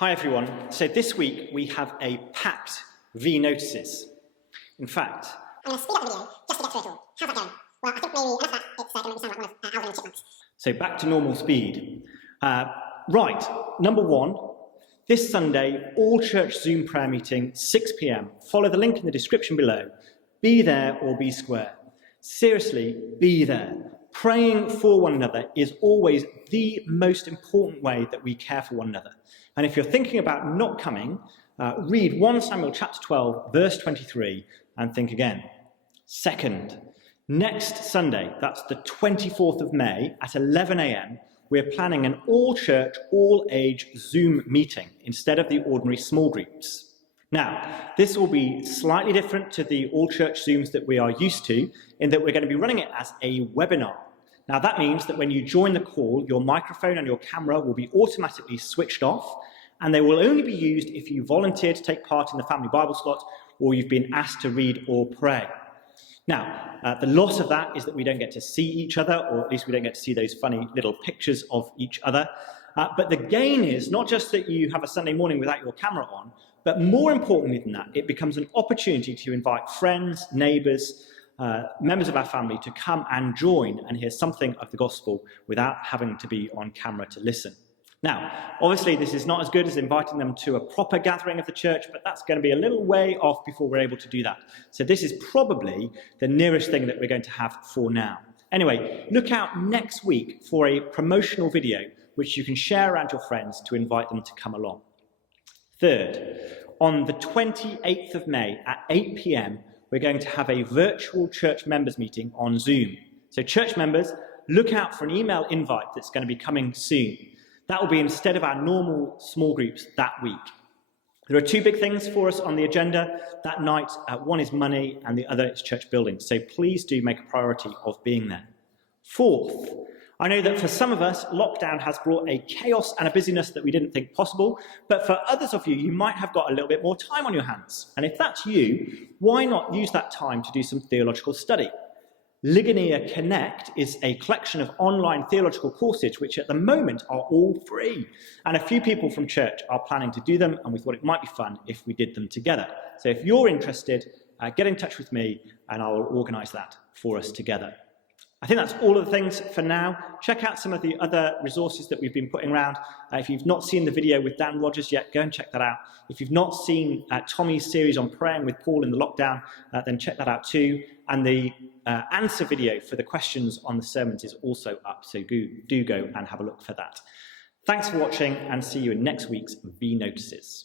Hi everyone. So this week we have a packed V notices. In fact, I'm going to speed up the video just to get through it all. How's that going? Well, I think maybe enough of that, it's going to make me sound like one of Alvin and the Chipmunks. so back to normal speed. Right, number one, this Sunday, all church Zoom prayer meeting, 6 p.m. Follow the link in the description below. Be there or be square. Seriously, be there. Praying for one another is always the most important way that we care for one another. And if you're thinking about not coming, read 1 Samuel chapter 12, verse 23, and think again. Second, next Sunday, that's the 24th of May at 11 a.m., we're planning an all-church, all-age Zoom meeting instead of the ordinary small groups. Now, this will be slightly different to the all-church Zooms that we are used to, in that we're going to be running it as a webinar. Now, that means that when you join the call, your microphone and your camera will be automatically switched off, and they will only be used if you volunteer to take part in the family Bible slot or you've been asked to read or pray. Now, the loss of that is that we don't get to see each other, or at least we don't get to see those funny little pictures of each other. But the gain is not just that you have a Sunday morning without your camera on, but more importantly than that, it becomes an opportunity to invite friends, neighbours, members of our family to come and join and hear something of the gospel without having to be on camera to listen. Now, obviously, this is not as good as inviting them to a proper gathering of the church, but that's going to be a little way off before we're able to do that. So this is probably the nearest thing that we're going to have for now. Anyway, look out next week for a promotional video which you can share around your friends to invite them to come along. Third, on the 28th of May at 8 p.m, we're going to have a virtual church members meeting on Zoom. So church members, look out for an email invite that's going to be coming soon. That will be instead of our normal small groups that week. There are two big things for us on the agenda that night. One is money and the other is church building. So please do make a priority of being there. Fourth, I know that for some of us, lockdown has brought a chaos and a busyness that we didn't think possible, but for others of you, you might have got a little bit more time on your hands. And if that's you, why not use that time to do some theological study? Ligonier Connect is a collection of online theological courses which at the moment are all free. And a few people from church are planning to do them, and we thought it might be fun if we did them together. So if you're interested, get in touch with me and I'll organise that for us together. I think that's all of the things for now. Check out some of the other resources that we've been putting around. If you've not seen the video with Dan Rogers yet, go and check that out. If you've not seen Tommy's series on praying with Paul in the lockdown, then check that out too. And the answer video for the questions on the sermons is also up, so do go and have a look for that. Thanks for watching and see you in next week's V Notices.